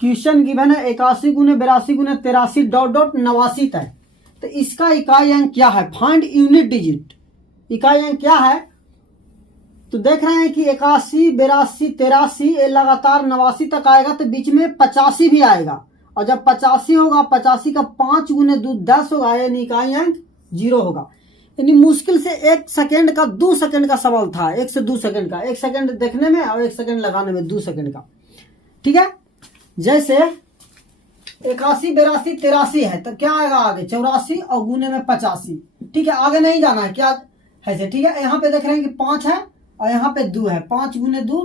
Question given है 81 गुने 82 गुने 83 डॉट डॉट 89 तक। तो इसका इकाई अंक क्या है? Find unit digit. इकाई अंक क्या है? तो देख रहे हैं कि 81 82 83 ये लगातार 89 तक आएगा, तो बीच में 85 भी आएगा, और जब 85 होगा 85 का 5 गुने 2 10 होगा, यानी इकाई अंक 0 होगा। यानी मुश्किल से 1 सेकेंड का 2 सेकेंड का सवाल था, 1 से 2 सेकेंड का, 1 सेकेंड देखने में और 1 सेकेंड लगाने में 2 सेकेंड का। ठीक है, जैसे 81 82 83 है, तो क्या आएगा आगे? 84 और गुने में 85। ठीक है, आगे नहीं जाना है, क्या है? ठीक है, यहाँ पे देख रहे हैं कि 5 है और यहाँ पे 2 है, 5 गुने 2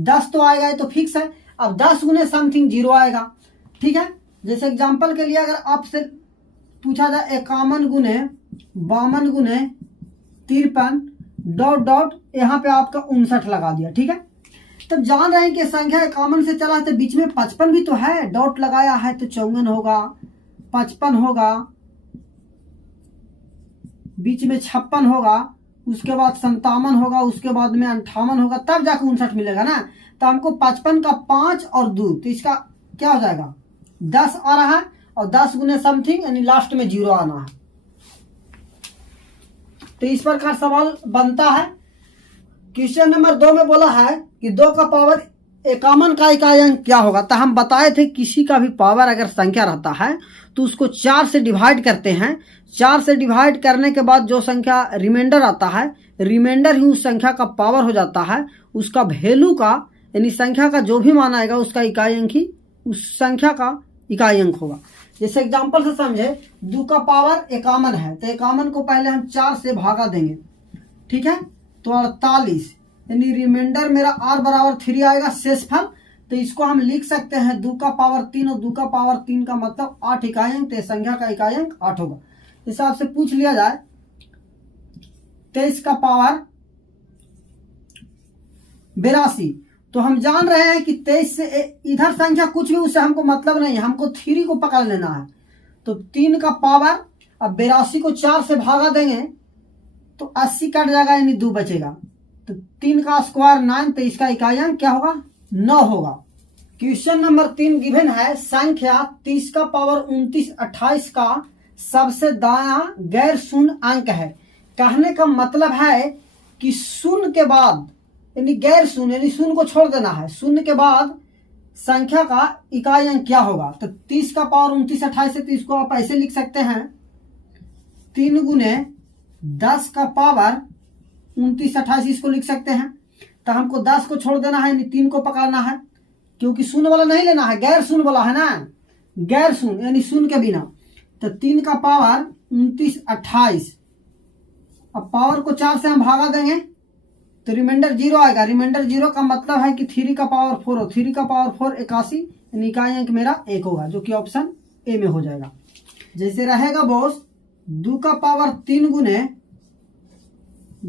10 तो आएगा, ये तो फिक्स है। अब 10 गुने समथिंग 0 आएगा। ठीक है, जैसे एग्जांपल के लिए अगर आपसे पूछा जाए 51 गुने 52 गुने 53 डॉट डॉट, यहाँ पे आपका 59 लगा दिया। ठीक है, तब जान रहे हैं कि संख्या 51 से चला है, तो बीच में 55 भी तो है, डॉट लगाया है, तो 54 होगा, 55 होगा, बीच में 56 होगा, उसके बाद 57 होगा, उसके बाद में 58 होगा, तब जाकर 59 मिलेगा ना। तो हमको 55 का 5 और 2, तो इसका क्या हो जाएगा? 10 आ रहा है, और 10 गुने समथिंग यानी लास्ट में 0 आना है। तो इस प्रकार सवाल बनता है। क्वेश्चन नंबर 2 में बोला है कि 2 का पावर 51 का इकाई अंक क्या होगा? तो हम बताए थे किसी का भी पावर अगर संख्या रहता है तो उसको 4 से डिवाइड करते हैं। 4 से डिवाइड करने के बाद जो संख्या रिमाइंडर आता है, रिमाइंडर ही उस संख्या का पावर हो जाता है। उसका वैल्यू का यानी संख्या का जो भी मान आएगा उसका इकाई अंक ही उस संख्या का इकाई अंक होगा। जैसे एग्जाम्पल से समझे, 2 का पावर 51 है, तो 51 को पहले हम 4 से भागा देंगे। ठीक है, तो 48 यानी रिमाइंडर मेरा r बराबर 3 आएगा शेषफल। तो इसको हम लिख सकते हैं 2 का पावर 3, और 2 का पावर 3 का मतलब 8 इकाई अंक, तो संख्या का इकाई अंक 8 होगा। हिसाब से पूछ लिया जाए 23 का पावर 82, तो हम जान रहे हैं कि 23 से इधर संख्या कुछ भी उससे हमको मतलब नहीं है, हमको 3 को पकड़ लेना है। तो 3 का पावर, अब 82 को 4 से भागा देंगे तो 80 कट जाएगा, यानी 2 बचेगा। तो 3 का स्क्वायर 9, तो इसका इकाई अंक क्या होगा? 9 होगा। क्वेश्चन नंबर 3 गिवन है संख्या 30 का पावर 29 28 का सबसे दायां गैर शून्य अंक है। कहने का मतलब है कि शून्य के बाद यानी गैर शून्य यानी शून्य को छोड़ देना है, शून्य के बाद संख्या का इकाई अंक क्या होगा? तो 30 का पावर 29 28 है, तो इसको आप ऐसे लिख सकते हैं 3 गुने 10 का पावर 29 28, इसको लिख सकते हैं। तो हमको 10 को छोड़ देना है यानी 3 को पकड़ना है, क्योंकि शून्य वाला नहीं लेना है, गैर शून्य वाला है ना, गैर शून्य यानी शून्य के बिना। तो 3 का पावर 29 28, अब पावर को 4 से हम भागा देंगे तो रिमाइंडर 0 आएगा। रिमाइंडर 0 का मतलब है कि 3 का पावर 4 हो, 3 का पावर 4 81, यानी इकाई अंक मेरा 1 होगा, जो कि ऑप्शन ए में हो जाएगा। जैसे रहेगा बॉस 2 का पावर 3 गुने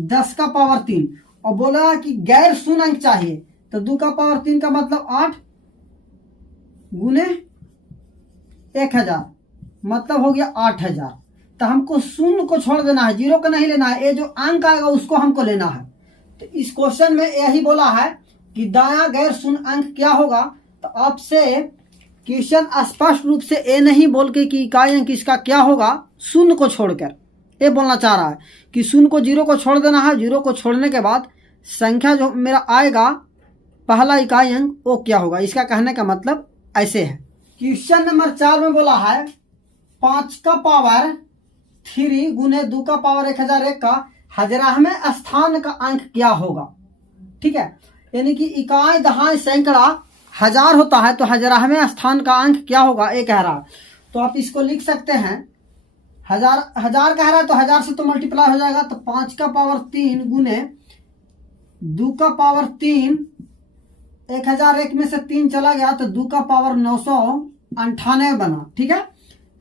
10 का पावर 3, और बोला कि गैर शून्य अंक चाहिए, तो 2 का पावर 3 का मतलब 8 गुने 1000, मतलब हो गया 8000। तो हमको शून्य को छोड़ देना है, 0 को नहीं लेना है, ये जो अंक आएगा उसको हमको लेना है। तो इस क्वेश्चन में यही बोला है कि दायां गैर शून्य अंक क्या होगा। तो आपसे क्वेश्चन स्पष्ट रूप से ये नहीं बोल के कि इकाई अंक इसका क्या होगा शून्य को छोड़कर, ये बोलना चाह रहा है कि शून्य को 0 को छोड़ देना है। 0 को छोड़ने के बाद संख्या जो मेरा आएगा पहला इकाई अंक वो क्या होगा, इसका कहने का मतलब ऐसे है। क्वेश्चन नंबर 4 में बोला है 5 का पावर 3 गुने 2 का पावर 1001 का 1000वें स्थान का अंक क्या होगा। ठीक है, यानी कि इकाई दहाई सैकड़ा 1000 होता है, तो 1000वें स्थान का अंक क्या होगा, ये कह रहा। तो आप इसको लिख सकते हैं 1000 कह रहा है तो 1000 से तो मल्टीप्लाई हो जाएगा। तो 5 का पावर 3 गुने 2 का पावर 3, 1001 में से 3 चला गया तो 2 का पावर 998 बना। ठीक है,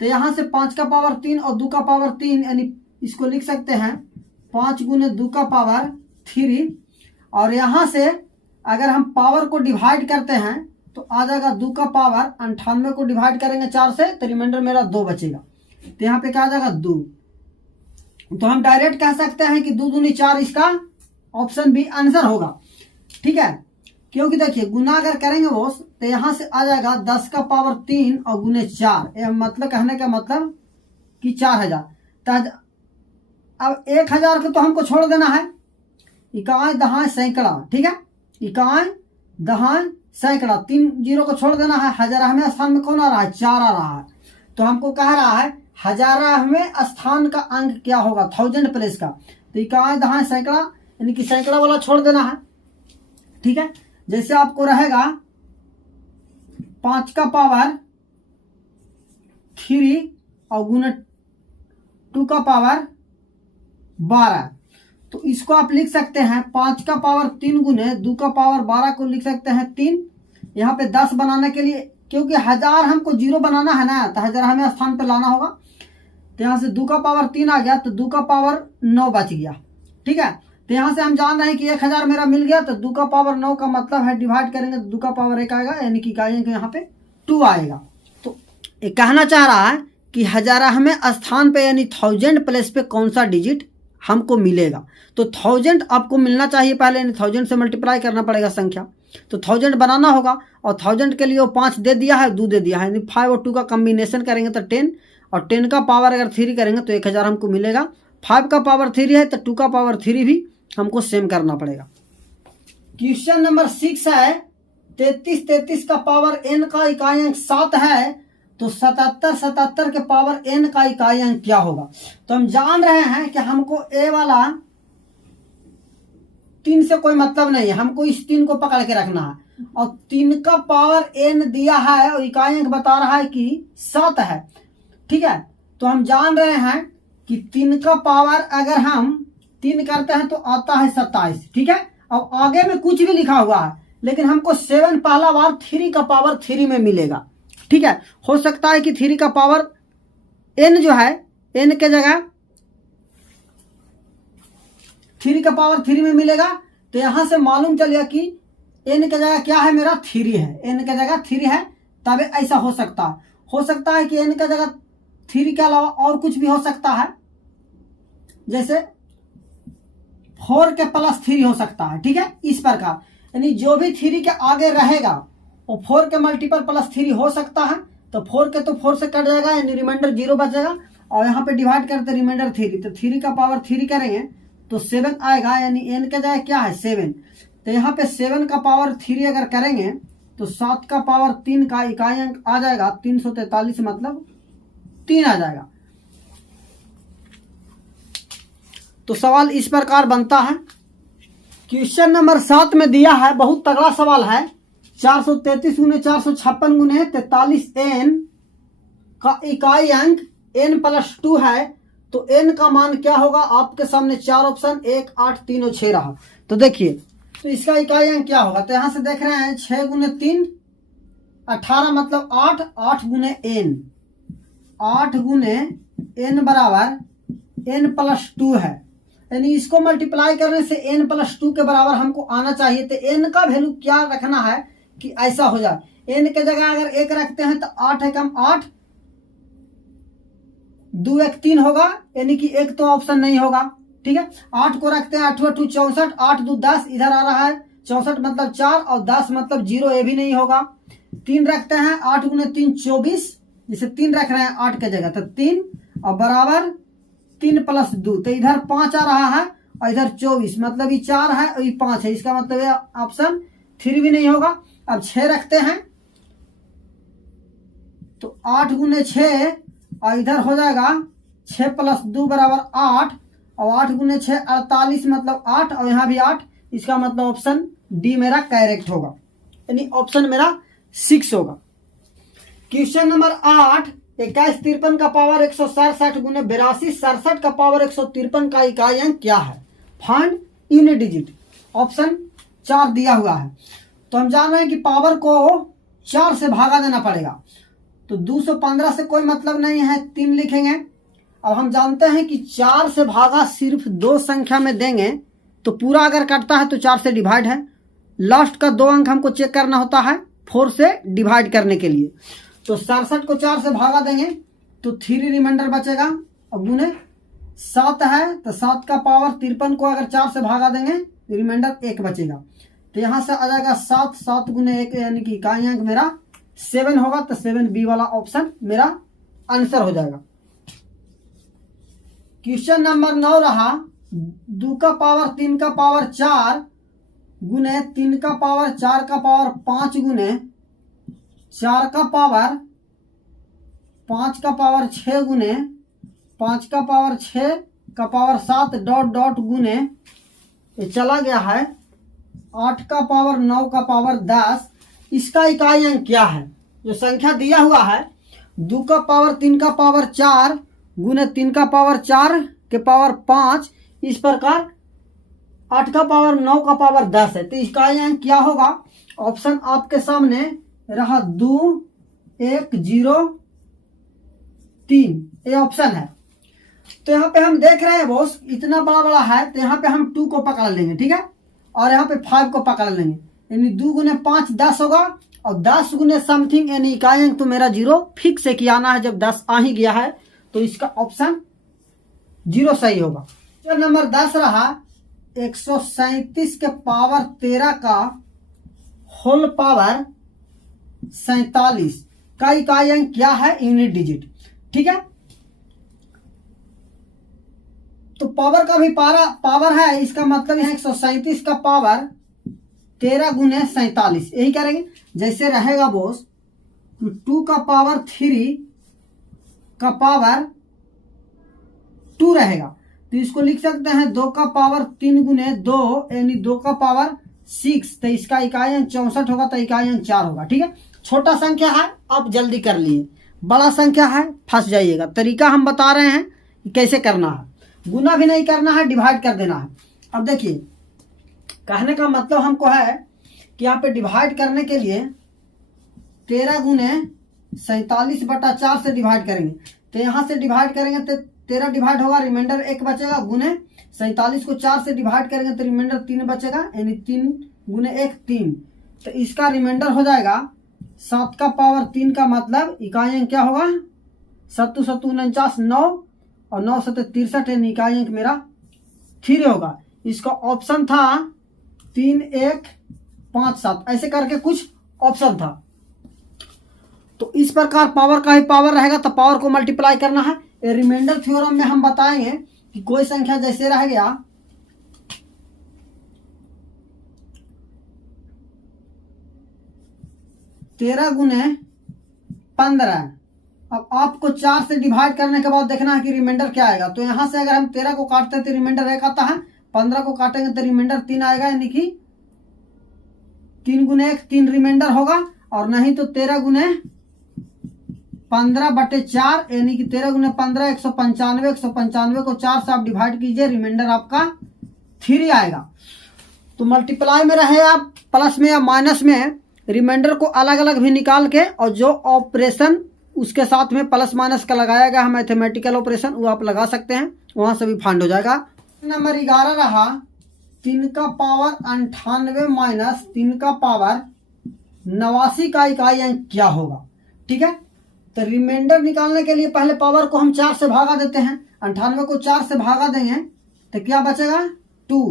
तो यहाँ से 5 का पावर 3 और 2 का पावर 3, यानी इसको लिख सकते हैं 5 गुने 2 का पावर 3, और यहाँ से अगर हम पावर को डिवाइड करते हैं तो आ जाएगा 2 का पावर 98 को डिवाइड करेंगे 4 से, तो रिमाइंडर मेरा 2 बचेगा। तो यहाँ पे क्या आ जाएगा 2। तो हम डायरेक्ट कह सकते हैं कि 2 दूनी 4 इसका ऑप्शन बी आंसर होगा। ठीक है, क्योंकि देखिए गुना अगर करेंगे वो तो यहाँ से आ जाएगा 10 का पावर 3 और गुने 4, यह मतलब कहने का मतलब कि 4000। तो अब 1000 को तो हमको छोड़ देना है, इकाई दहाई सैकड़ा, ठीक है, इकाई दहाई सैकड़ा, 3 जीरो को छोड़ देना है। हजारहवें स्थान में कौन आ रहा है? 4 आ रहा है। तो हमको कह रहा है हजारहवें स्थान का अंक क्या होगा 1000 प्लेस का, तो इकाई दहाई सैकड़ा यानी कि सैकड़ा वाला छोड़ देना है, ठीक है। जैसे आपको रहेगा 5 का पावर 3 और गुने 2 का पावर 12, तो इसको आप लिख सकते हैं 5 का पावर 3 गुने 2 का पावर 12 को लिख सकते हैं 3। यहाँ पे 10 बनाने के लिए, क्योंकि 1000 हमको 0 बनाना है ना, तो 1000 हमें स्थान पे लाना होगा। तो यहाँ से 2 का पावर 3 आ गया, तो 2 का पावर 9 बच गया, ठीक है। तो यहाँ से हम जान रहे हैं कि 1000 मेरा मिल गया, तो 2 का पावर 9 का मतलब है डिवाइड करेंगे तो 2 का पावर 1 आएगा, यानी कि यहाँ पे 2 आएगा। तो ये कहना चाह रहा है कि हजारहवें स्थान पे यानी 1000 प्लेस पे कौन सा डिजिट हमको मिलेगा। तो 1000 आपको मिलना चाहिए पहले, यानी 1000 से मल्टीप्लाई करना पड़ेगा संख्या, तो 1000 बनाना होगा। और 1000 के लिए वो 5 दे दिया है, 2 दे दिया है, यानी 5 और 2 का कम्बिनेशन करेंगे तो 10, और 10 का पावर अगर 3 करेंगे तो 1000 हमको मिलेगा। 5 का पावर 3 है तो 2 का पावर 3 भी हमको सेम करना पड़ेगा। क्वेश्चन नंबर 6 है 33 का पावर n का इकाई अंक 7 है, तो 77 के पावर n का इकाई अंक क्या होगा। तो हम जान रहे हैं कि हमको a वाला 3 से कोई मतलब नहीं है, हमको इस 3 को पकड़ के रखना है, और 3 का पावर n दिया है और इकाई अंक बता रहा है कि 7 है, ठीक है। तो हम जान रहे हैं कि 3 का पावर अगर हम 3 करते हैं तो आता है 27, ठीक है। अब आगे में कुछ भी लिखा हुआ है, लेकिन हमको 7 पहला बार 3 का पावर 3 में मिलेगा, ठीक है। हो सकता है कि 3 का पावर n जो है, n के जगह 3 का पावर 3 में मिलेगा। तो यहां से मालूम चल गया कि n के जगह क्या है, मेरा 3 है, n के जगह 3 है, तब ऐसा हो सकता है। हो सकता है कि n के जगह 3 के अलावा और कुछ भी हो सकता है, जैसे 4 के प्लस 3 हो सकता है, ठीक है, इस प्रकार। यानी जो भी 3 के आगे रहेगा वो 4 के मल्टीपल प्लस 3 हो सकता है। तो 4 के तो 4 से कट जाएगा, यानी रिमाइंडर 0 बचेगा, और यहाँ पे डिवाइड करते रिमाइंडर 3, तो 3 का पावर 3 करेंगे तो 7 आएगा, यानी n का जगह क्या है 7। तो यहाँ पे 7 का पावर 3 अगर करेंगे तो 7 का पावर 3 का इकाई अंक आ जाएगा 343, मतलब 3 आ जाएगा। तो सवाल इस प्रकार बनता है। क्वेश्चन नंबर 7 में दिया है, बहुत तगड़ा सवाल है, 433 गुने 456 गुने 43 n का इकाई अंक n प्लस 2 है, तो n का मान क्या होगा। आपके सामने 4 ऑप्शन 1, 8, 3 और 6 रहा। तो देखिए, तो इसका इकाई अंक क्या होगा। तो यहां से देख रहे हैं 6 गुने 3 18, मतलब 8, 8 गुने n, 8 गुने n बराबर n प्लस 2 है, यानी इसको मल्टीप्लाई करने से n प्लस 2 के बराबर हमको आना चाहिए। तो n का वैल्यू क्या रखना है कि ऐसा हो जाए। n के जगह अगर 1 रखते हैं तो 8 है कम 8, 2 1 3 होगा, यानी कि 1 तो ऑप्शन नहीं होगा, ठीक है। 8 को रखते हैं 8 2 64, 8 2 10, इधर आ रहा है 64 मतलब 4, और 10 मतलब 0, ये भी नहीं होगा। 3 रखते हैं 8 गुने 3 24, जिसे 3 रख रहे हैं 8 के जगह, तो 3 और बराबर 3 प्लस 2, तो इधर 5 आ रहा है, और इधर 24, मतलब ये 4 है और ये 5 है, इसका मतलब ऑप्शन 3 भी नहीं होगा। अब 6 रखते हैं तो 8 गुने 6, और इधर हो जाएगा 6 प्लस 2 बराबर 8, और 8 गुने 6 48, मतलब 8, और यहाँ भी 8, इसका मतलब ऑप्शन डी मेरा करेक्ट होगा, यानी ऑप्शन मेरा 6 होगा। क्वेश्चन नंबर 8 21 53 का पावर 167 गुने 82 67 का पावर 153 का इकाई अंक क्या है। Find unit digit. ऑप्शन 4 दिया हुआ है, तो हम जान रहे हैं कि पावर को 4 से भागा देना पड़ेगा, तो 215 से कोई मतलब नहीं है, 3 लिखेंगे। अब हम जानते हैं कि 4 से भागा सिर्फ 2 संख्या में देंगे तो पूरा अगर कटता है तो 4 से डिवाइड है, लास्ट का 2 अंक हमको चेक करना होता है 4 से डिवाइड करने के लिए। तो 67 को 4 से भागा देंगे तो 3 रिमाइंडर बचेगा, और गुने 7 है तो 7 का पावर 53 को अगर 4 से भागा देंगे रिमाइंडर 1 बचेगा। तो यहाँ से आ जाएगा 7, 7 गुने 1 यानी कि इकाई अंक मेरा 7 होगा। तो 7B वाला ऑप्शन मेरा आंसर हो जाएगा। क्वेश्चन नंबर 9 रहा 2 का पावर 3 का पावर 4 गुने 3 का पावर 4 का पावर 5 गुने 4 का पावर 5 का पावर 6 गुने 5 का पावर 6 का पावर 7 डॉट डॉट गुने ये चला गया है 8 का पावर 9 का पावर 10। इसका इकाई अंक क्या है? जो संख्या दिया हुआ है 2 का पावर 3 का पावर 4 गुने 3 का पावर 4 के पावर 5, इस प्रकार 8 का पावर 9 का पावर 10 है। तो इकाई अंक क्या होगा? ऑप्शन आपके सामने रहा 2, 1, 0, 3, ये ऑप्शन है। तो यहाँ पे हम देख रहे हैं बॉस इतना बड़ा बड़ा है, तो यहाँ पे हम 2 को पकड़ लेंगे, ठीक है, और यहाँ पे 5 को पकड़ लेंगे, यानी 2 गुने 5 10 होगा, और 10 गुने समथिंग यानी इकाई अंक तो मेरा 0 फिक्स से किया आना है। जब 10 आ ही गया है तो इसका ऑप्शन 0 सही होगा। तो नंबर 10 रहा 137 के पावर 13 का होल पावर 47 का इकाई अंक क्या है? यूनिट डिजिट, ठीक है। तो पावर का भी पावर है, इसका मतलब है 137 का पावर 13 गुने 47, यही करेंगे। जैसे रहेगा बोस 2 का पावर 3 का पावर 2 रहेगा, तो इसको लिख सकते हैं 2 का पावर 3 गुने 2 यानी 2 का पावर 6। तो इसका इकाई अंक 64 होगा, तो इकाई अंक 4 होगा, ठीक है। छोटा संख्या है आप जल्दी कर लिए, बड़ा संख्या है फंस जाइएगा। तरीका हम बता रहे हैं कि कैसे करना है, गुना भी नहीं करना है, डिवाइड कर देना है। अब देखिए कहने का मतलब हमको है कि यहाँ पे डिवाइड करने के लिए 13 गुने 47 बटा 4 से डिवाइड करेंगे। तो यहाँ से डिवाइड करेंगे तो 13 डिवाइड होगा, रिमाइंडर 1 बचेगा, गुने 47 को 4 से डिवाइड करेंगे तो रिमाइंडर 3 बचेगा, यानी 3 गुने 1 3। तो इसका रिमाइंडर हो जाएगा 7 का पावर 3 का मतलब इकाई अंक क्या होगा? 7 7 49 9 और 9 7 63 यानी इकाई अंक मेरा 3 होगा। इसका ऑप्शन था 3 1 5 7, ऐसे करके कुछ ऑप्शन था। तो इस प्रकार पावर का ही पावर रहेगा, तो पावर को मल्टीप्लाई करना है। रिमाइंडर थ्योरम में हम बताएंगे कि कोई संख्या जैसे रह गया 13 गुने 15, अब आपको 4 से डिवाइड करने के बाद देखना है कि रिमाइंडर क्या आएगा। तो यहां से अगर हम 13 को काटते हैं तो रिमाइंडर 1 आता है, 15 को काटेंगे तो रिमाइंडर 3 आएगा, यानी कि 3 गुने 1 3 रिमाइंडर होगा, और नहीं तो 13 गुने 15 बटे 4 यानी कि 13 गुने 15 195, 195 को 4 से आप डिवाइड कीजिए, रिमाइंडर आपका 3 आएगा। तो मल्टीप्लाई में रहे आप प्लस में या माइनस में, रिमाइंडर को अलग अलग भी निकाल के, और जो ऑपरेशन उसके साथ में प्लस माइनस का लगाया गया है मैथमेटिकल ऑपरेशन, वो आप लगा सकते हैं, वहां से भी फाइंड हो जाएगा। नंबर 11 रहा 3 का पावर 98 माइनस 3 का पावर 89 का इकाई अंक क्या होगा, ठीक है। तो रिमाइंडर निकालने के लिए पहले पावर को हम 4 से भागा देते हैं, 98 को 4 से भागा देंगे तो क्या बचेगा 2,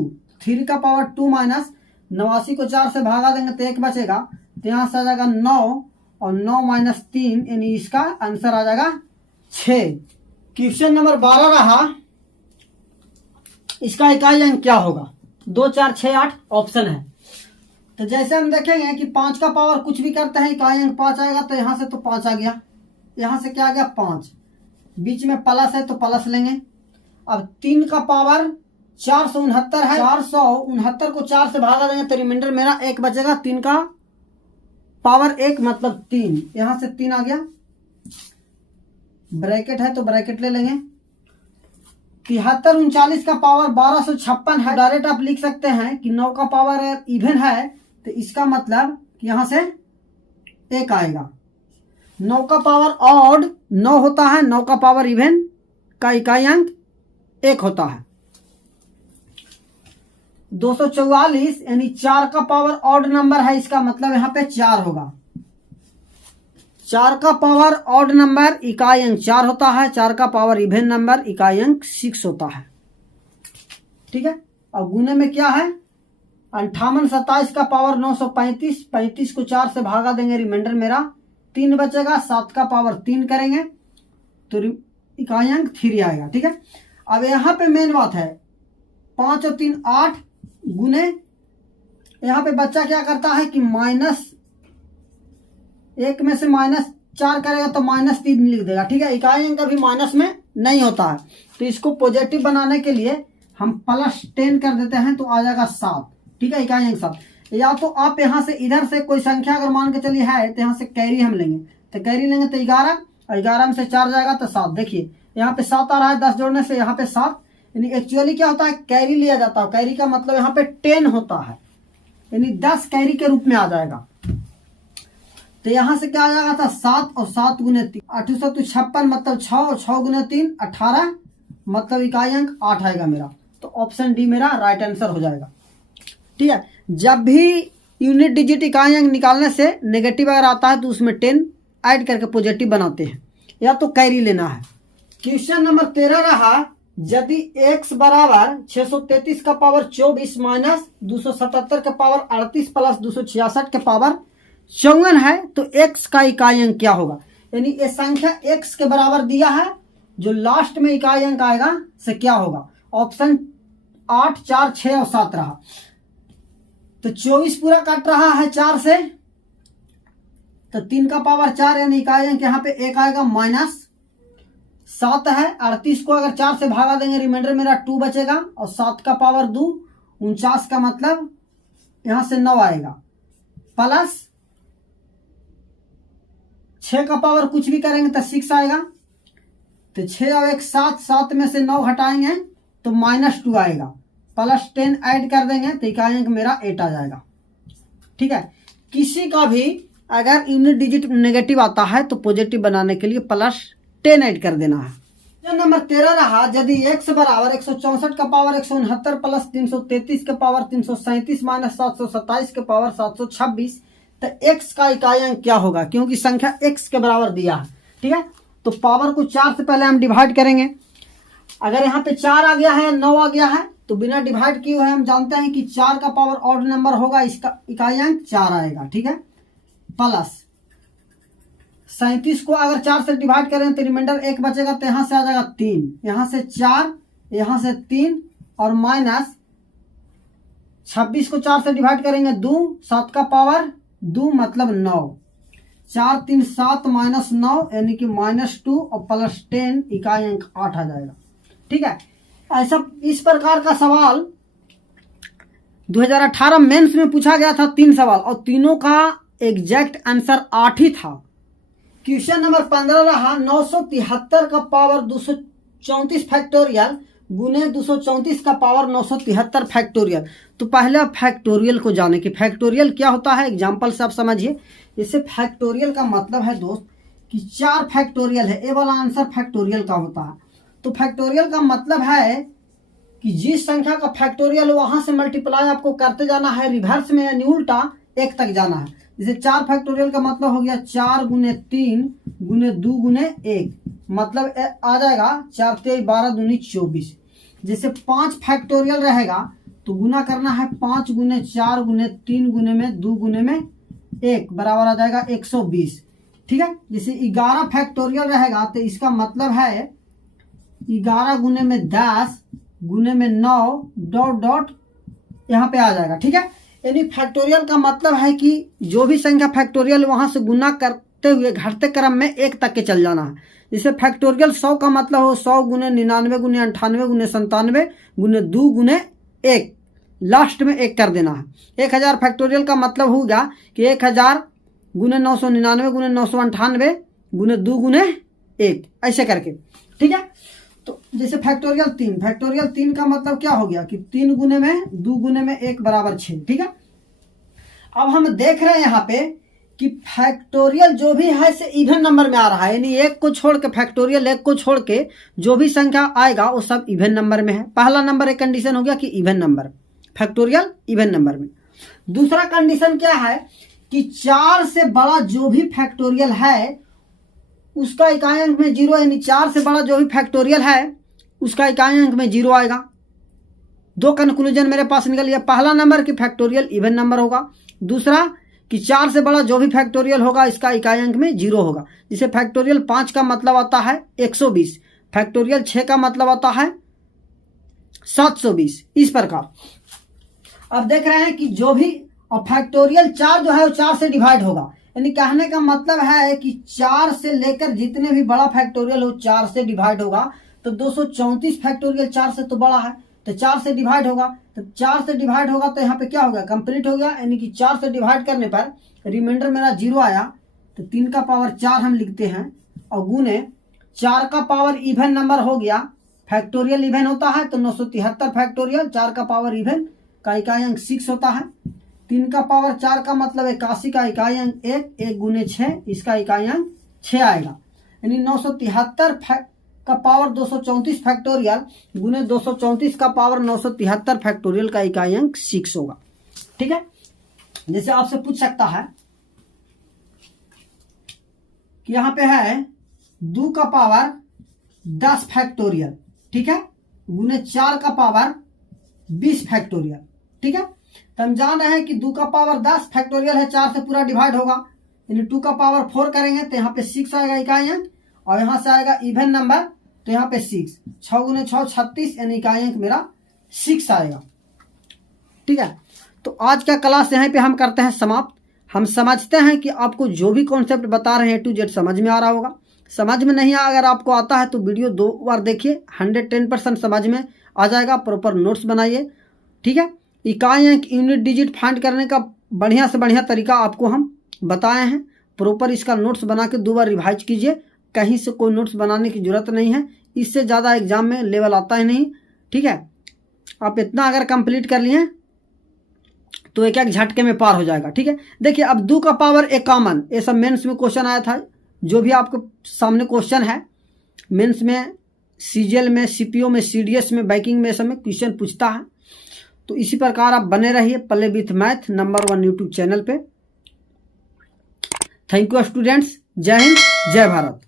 3 का पावर 2 माइनस 89 को 4 से भागा देंगे तो 1 बचेगा, तो यहाँ से आ जाएगा 9 और 9 माइनस 3 यानी इसका आंसर आ जाएगा 6। क्वेश्चन नंबर 12 रहा इसका इकाई अंक क्या होगा? 2 4 6 8 ऑप्शन है। तो जैसे हम देखेंगे कि 5 का पावर कुछ भी करता है इकाई अंक 5 आएगा, तो यहाँ से तो 5 आ गया, यहाँ से क्या आ गया 5, बीच में प्लस है तो प्लस लेंगे। अब 3 का पावर 469 है, 469 को 4 से भागा देंगे तो रिमाइंडर मेरा 1 बचेगा, 3 का पावर 1 मतलब 3, यहाँ से 3 आ गया, ब्रैकेट है तो ब्रैकेट ले लेंगे। 73 39 का पावर 1256 है, डायरेक्ट आप लिख सकते हैं कि 9 का पावर इवन है, तो इसका मतलब कि यहाँ से 1 आएगा। 9 का पावर ऑड 9 होता है, 9 का पावर इवन का इकाई अंक 1 होता है। 244 यानी 4 का पावर ऑड नंबर है, इसका मतलब यहाँ पे 4 होगा। 4 का पावर ऑड नंबर इकाई अंक 4 होता है, 4 का पावर इवन नंबर इकाई अंक 6 होता है, ठीक है। और गुने में क्या है 58 27 का पावर 935, 35 को 4 से भागा देंगे, रिमाइंडर मेरा 3 बचेगा। 7 का पावर 3 करेंगे तो इकाई अंक 3 आएगा। ठीक है, अब यहाँ पे मेन बात है 5 और 3 8 गुने, यहाँ पे बच्चा क्या करता है कि -1 में से -4 करेगा तो -3 लिख देगा। ठीक है, इकाई अंक कभी माइनस में नहीं होता है, तो इसको पॉजिटिव बनाने के लिए हम +10 कर देते हैं तो आ जाएगा 7। ठीक है, इकाई अंक 7। या तो आप यहाँ से इधर से कोई संख्या अगर मान के चलिए है तो यहाँ से कैरी हम लेंगे, तो कैरी लेंगे तो 11, और 11 में से 4 जाएगा तो 7। देखिए यहाँ पे 7 आ रहा है, 10 जोड़ने से यहाँ पे 7, यानी एक्चुअली क्या होता है कैरी लिया जाता है। कैरी का मतलब यहाँ पे 10 होता है, यानी 10 कैरी के रूप में आ जाएगा। तो यहाँ से क्या आ जाएगा था 7 और 7 गुने 3 856 मतलब 6 और 6 गुने 3 18 मतलब इकाई अंक 8 आएगा मेरा। तो ऑप्शन डी मेरा राइट आंसर हो जाएगा। ठीक है, जब भी यूनिट डिजिट इकाई अंक निकालने से नेगेटिव अगर आता है तो उसमें 10 ऐड करके पॉजिटिव बनाते हैं, या तो कैरी लेना है। क्वेश्चन नंबर 13 रहा, यदि x बराबर 633 का पावर 24 माइनस 277 के पावर 38 प्लस 266 के पावर 54 है तो x का इकाई अंक क्या होगा। यानी ये संख्या x के बराबर दिया है, जो लास्ट में इकाई अंक आएगा से क्या होगा। ऑप्शन 8 4 6 और 7 रहा, तो 24 पूरा कट रहा है 4 से, तो 3 का पावर 4 यानी इकाई अंक यहाँ पे 1 आएगा माइनस 7 है। 38 को अगर 4 से भागा देंगे रिमाइंडर मेरा 2 बचेगा, और 7 का पावर 2 49 का मतलब यहां से 9 आएगा, प्लस 6 का पावर कुछ भी करेंगे तो 6 आएगा। तो 6 और 1 7, 7 में से 9 हटाएंगे तो -2 आएगा, प्लस 10 ऐड कर देंगे तो इकाई अंक मेरा 8 आ जाएगा। ठीक है, किसी का भी अगर यूनिट डिजिट नेगेटिव आता है तो पॉजिटिव बनाने के लिए +10 ऐड कर देना है। नंबर 13 रहा, यदि x बराबर 164 का पावर 169 प्लस 333 के पावर 337 माइनस 727 के पावर 726, तो x का इकाई अंक क्या होगा, क्योंकि संख्या x के बराबर दिया है। ठीक है, तो पावर को 4 से पहले हम डिवाइड करेंगे। अगर यहाँ पे 4 आ गया है 9 आ गया है तो बिना डिवाइड किए हुए हम जानते हैं कि 4 का पावर ऑड नंबर होगा, इसका इकाई अंक 4 आएगा। ठीक है, प्लस 37 को अगर 4 से डिवाइड करें तो रिमाइंडर 1 बचेगा, तो यहाँ से आ जाएगा 3, यहाँ से 4, यहाँ से 3 और माइनस 26 को 4 से डिवाइड करेंगे 2, 7 का पावर 2 मतलब 9, 4 3 7 माइनस 9 यानी कि -2 और प्लस 10 इकाई अंक 8 आ जाएगा। ठीक है, ऐसा इस प्रकार का सवाल 2018 मेंस में पूछा गया था 3 सवाल, और तीनों का एग्जैक्ट आंसर 8 ही था। क्वेश्चन नंबर 15 रहा, 973 का पावर 234 फैक्टोरियल गुने 234 का पावर 973 फैक्टोरियल। तो पहले फैक्टोरियल को जाने कि फैक्टोरियल क्या होता है, एग्जांपल से आप समझिए। इससे फैक्टोरियल का मतलब है दोस्त कि 4 फैक्टोरियल है, ए वाला आंसर फैक्टोरियल का होता है। तो फैक्टोरियल का मतलब है कि जिस संख्या का फैक्टोरियल वहां से मल्टीप्लाई आपको करते जाना है, रिवर्स में यानी उल्टा 1 तक जाना है। जैसे 4 फैक्टोरियल का मतलब हो गया 4 गुने 3 गुने 2 गुने 1, मतलब आ जाएगा 4 3 12 दूनी 24। जैसे 5 फैक्टोरियल रहेगा तो गुना करना है 5 गुने 4 गुने 3 गुने में 2 गुने में 1 बराबर आ जाएगा 120। ठीक है, जैसे 11 फैक्टोरियल रहेगा तो इसका मतलब है 11 गुने में 10 गुने में 9 डॉट डॉट यहाँ पे आ जाएगा। ठीक है, यानी फैक्टोरियल का मतलब है कि जो भी संख्या फैक्टोरियल वहां से गुना करते हुए घटते क्रम में 1 तक के चल जाना है। जैसे फैक्टोरियल 100 का मतलब हो 100 गुने 99 गुने 98 गुने 97 गुने 2 गुने 1, लास्ट में 1 कर देना है। 1000 फैक्टोरियल का मतलब होगा कि 1000 गुने 999 गुने 998 गुने 2 गुने 1, ऐसे करके। ठीक है, तो जैसे फैक्टोरियल 3 का मतलब क्या हो गया कि 3 गुने में 2 गुने में 1 बराबर 6। ठीक है, अब हम देख रहे हैं यहाँ पे कि फैक्टोरियल जो भी है से इवन नंबर में आ रहा है, यानी 1 को छोड़ के फैक्टोरियल 1 को छोड़ के जो भी संख्या आएगा वो सब इवन नंबर में है। पहला नंबर एक कंडीशन हो गया कि even number, factorial even number में। दूसरा कंडीशन क्या है कि 4 से बड़ा जो भी फैक्टोरियल है उसका इकाई अंक में 0, यानी 4 से बड़ा जो भी फैक्टोरियल है उसका इकाई अंक में 0 आएगा। दो कंक्लूजन मेरे पास निकल गया। पहला नंबर कि फैक्टोरियल इवन नंबर होगा, दूसरा कि 4 से बड़ा जो भी फैक्टोरियल होगा इसका इकाई अंक में 0 होगा। जिसे फैक्टोरियल 5 का मतलब आता है 120, फैक्टोरियल 6 का मतलब आता है 720, इस प्रकार। अब देख रहे हैं कि जो भी और फैक्टोरियल 4 जो है वो 4 से डिवाइड होगा, यानी कहने का मतलब है कि 4 से लेकर जितने भी बड़ा फैक्टोरियल हो 4 से डिवाइड होगा। तो 234 फैक्टोरियल 4 से तो बड़ा है, तो 4 से डिवाइड होगा, तो 4 से डिवाइड होगा तो यहाँ पे क्या होगा, कंप्लीट हो गया। यानी कि 4 से डिवाइड करने पर रिमाइंडर मेरा 0 आया, तो 3 का पावर 4 हम लिखते हैं और गुने 4 का पावर इवन नंबर हो गया, फैक्टोरियल इवन होता है तो 973 फैक्टोरियल, 4 का पावर इवन का इकाई अंक 6 होता है। 3 का पावर 4 का मतलब 81 का इकाई अंक 1 गुने 6, इसका इकाई अंक 6 आएगा। यानी 973 का पावर 234 फैक्टोरियल गुने 234 का पावर 973 फैक्टोरियल का इकाई अंक 6 होगा। ठीक है, जैसे आपसे पूछ सकता है कि यहां पे है 2 का पावर 10 फैक्टोरियल, ठीक है, गुने 4 का पावर 20 फैक्टोरियल। ठीक है, तो हम जान रहे हैं कि 2 का पावर 10 फैक्टोरियल है, 4 से पूरा डिवाइड होगा, यानी 2 का पावर 4 करेंगे तो यहाँ पे 6 आएगा इकाई अंक, और यहाँ से आएगा इवन नंबर तो यहाँ पे 6 गुने 6 36, यानी इकाई अंक मेरा 6 आएगा। ठीक है, तो आज का क्लास यहाँ पे हम करते हैं समाप्त। हम समझते हैं कि आपको जो भी कॉन्सेप्ट बता रहे हैं A to Z समझ में आ रहा होगा। समझ में नहीं अगर आपको आता है तो वीडियो 2 बार देखिए, 110% समझ में आ जाएगा। प्रॉपर नोट्स बनाइए। ठीक है, इकाई अंक यूनिट डिजिट फाइंड करने का बढ़िया से बढ़िया तरीका आपको हम बताए हैं। प्रॉपर इसका नोट्स बना के 2 बार रिवाइज कीजिए, कहीं से कोई नोट्स बनाने की जरूरत नहीं है, इससे ज़्यादा एग्जाम में लेवल आता ही नहीं। ठीक है, आप इतना अगर कंप्लीट कर लिए तो एक एक झटके में पार हो जाएगा। ठीक है, देखिए अब 2 का पावर 51, ये सब मेंस में क्वेश्चन आया था। जो भी आपके सामने क्वेश्चन है मेंस में, सीजीएल में, सीपीओ में, सीडीएस में, बैंकिंग में, सब में क्वेश्चन पूछता है। तो इसी प्रकार आप बने रहिए play with math number 1 YouTube channel पे। थैंक यू स्टूडेंट्स, जय हिंद, जय भारत।